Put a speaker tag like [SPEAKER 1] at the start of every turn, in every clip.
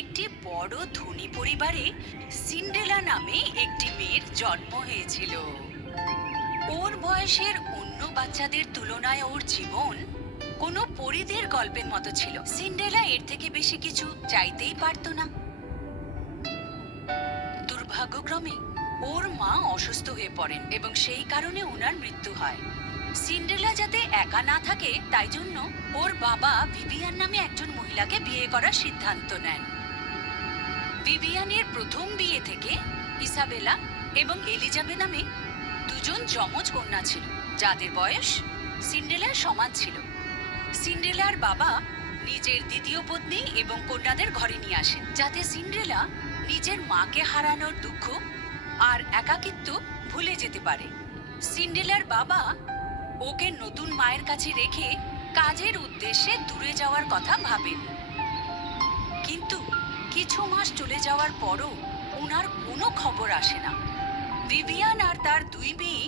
[SPEAKER 1] একটি বড় ধনী পরিবারে সিন্ড্রেলা নামে একটি মেয়ের জন্ম হয়েছিল। ওর বয়সের অন্য বাচ্চাদের তুলনায় ওর জীবন কোনো পরিদের গল্পের মতো ছিল। সিন্ড্রেলা এর থেকে বেশি কিছু চাইতেই পারতো না। দুর্ভাগ্যক্রমে ওর মা অসুস্থ হয়ে পড়েন এবং সেই কারণে ওনার মৃত্যু হয়। সিন্ড্রেলা যাতে একা না থাকে, তাই জন্য ওর বাবা ভিভিয়ান নামে একজন মহিলাকে বিয়ে করার সিদ্ধান্ত নেন। ভিভিয়ানের প্রথম বিয়ে থেকে ইসাবেলা এবং এলিজাবে নামে দুজন যমজ কন্যা ছিল, যাদের বয়স সিন্ড্রেলার সমান ছিল। সিন্ড্রেলার বাবা নিজের দ্বিতীয় পত্নী এবং কন্যাদের ঘরে নিয়ে আসেন, যাতে সিন্ড্রেলা নিজের মাকে হারানোর দুঃখ আর একাকিত্ব ভুলে যেতে পারে। সিন্ড্রেলার বাবা ওকে নতুন মায়ের কাছে রেখে কাজের উদ্দেশ্যে দূরে যাওয়ার কথা ভাবেন। কিন্তু কিছু মাস চলে যাওয়ার পরও ওনার কোনো খবর আসে না। ভিভিয়ান আর তার দুই মেয়ে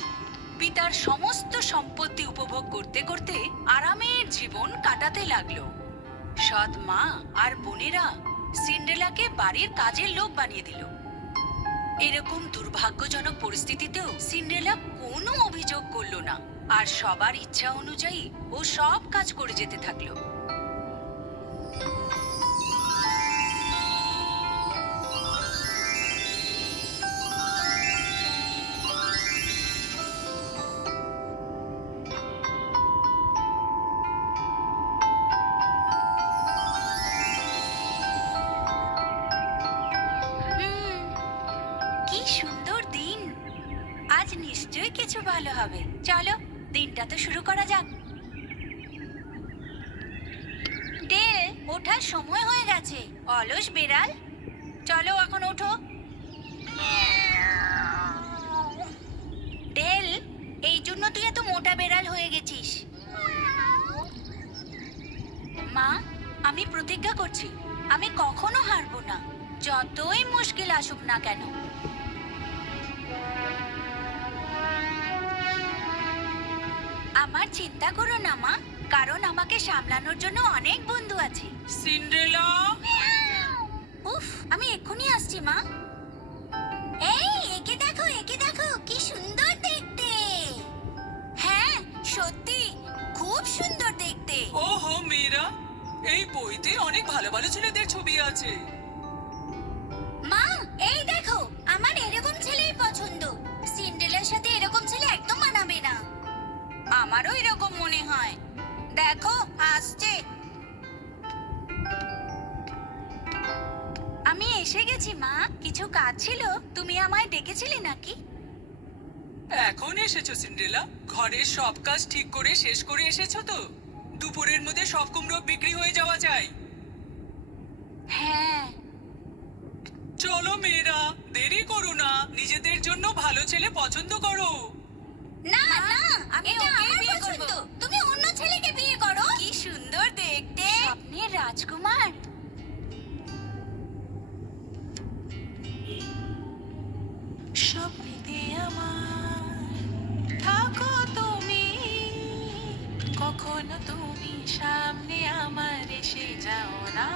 [SPEAKER 1] পিতার সমস্ত সম্পত্তি উপভোগ করতে করতে আরামের জীবন কাটাতে লাগল। সৎ মা আর বোনেরা সিন্ড্রেলাকে বাড়ির কাজের লোক বানিয়ে দিল। এরকম দুর্ভাগ্যজনক পরিস্থিতিতেও সিন্ড্রেলা কোনো অভিযোগ করল না, আর সবার ইচ্ছা অনুযায়ী ও সব কাজ করে যেতে থাকল। নিশ্চয়ই কিছু ভালো হবে। চলো, দিনটা তো শুরু করা যাক। ডেল ওঠার সময় হয়ে গেছে। অলস, বেড়াল। চলো, এখন ওঠো। ডেল, এই জন্য তুই এত মোটা বেড়াল হয়ে গেছিস। মা, আমি প্রতিজ্ঞা করছি, আমি কখনো হারবো না। যতই মুশকিল আসুক না কেন। আমার চিন্তা করো না মা। কারণ আমাকে সামলানোর জন্য অনেক বন্ধু আছে।
[SPEAKER 2] সিন্ড্রেলা!
[SPEAKER 1] উফ আমি এক্ষুনি আসছি মা। এই একে দেখো একে দেখো কি সুন্দর দেখতে। হ্যাঁ সত্যি খুব সুন্দর দেখতে।
[SPEAKER 2] ওহো মেয়েরা এই বইতে অনেক ভালো ভালো ছেলেদের ছবি আছে।
[SPEAKER 1] আমারও এরকম মনে হয়। দেখো আসছে। আমি এসে গেছি মা। কিছু কাজ ছিল তুমি আমায় ডেকেছিলে নাকি?
[SPEAKER 2] এখন এসেছ সিন্ড্রেলা। ঘরের সব কাজ ঠিক করে শেষ করে এসেছ তো? দুপুরের মধ্যে সব কুমড়ো বিক্রি হয়ে যাওয়া যায়।
[SPEAKER 1] হ্যাঁ।
[SPEAKER 2] চলো মেয়েরা দেরি করো না। নিজেদের জন্য ভালো ছেলে পছন্দ করো।
[SPEAKER 1] না না আমি করব তুমি অন্য ছেলেকে বিয়ে করো। কি সুন্দর দেখতে। স্বপ্নের রাজকুমার।
[SPEAKER 3] স্বপ্নেতে আমার থাকো তুমি। কখনো তুমি সামনে আমার এসে যাও না।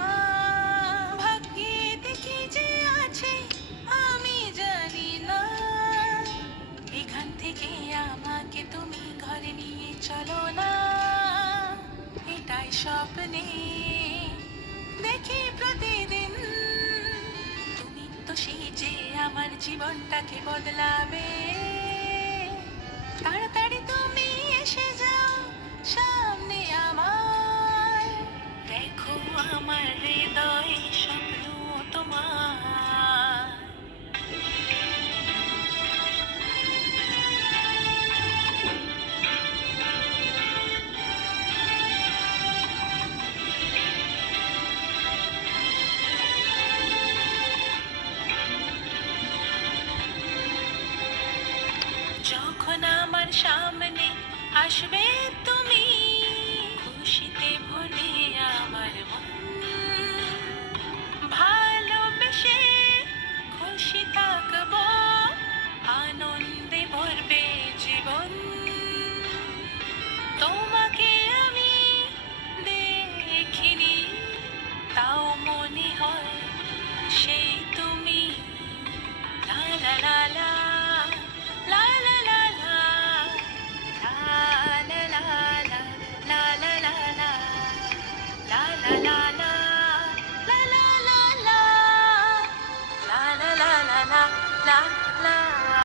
[SPEAKER 3] জীবনটাকে বদলাবে। আসবে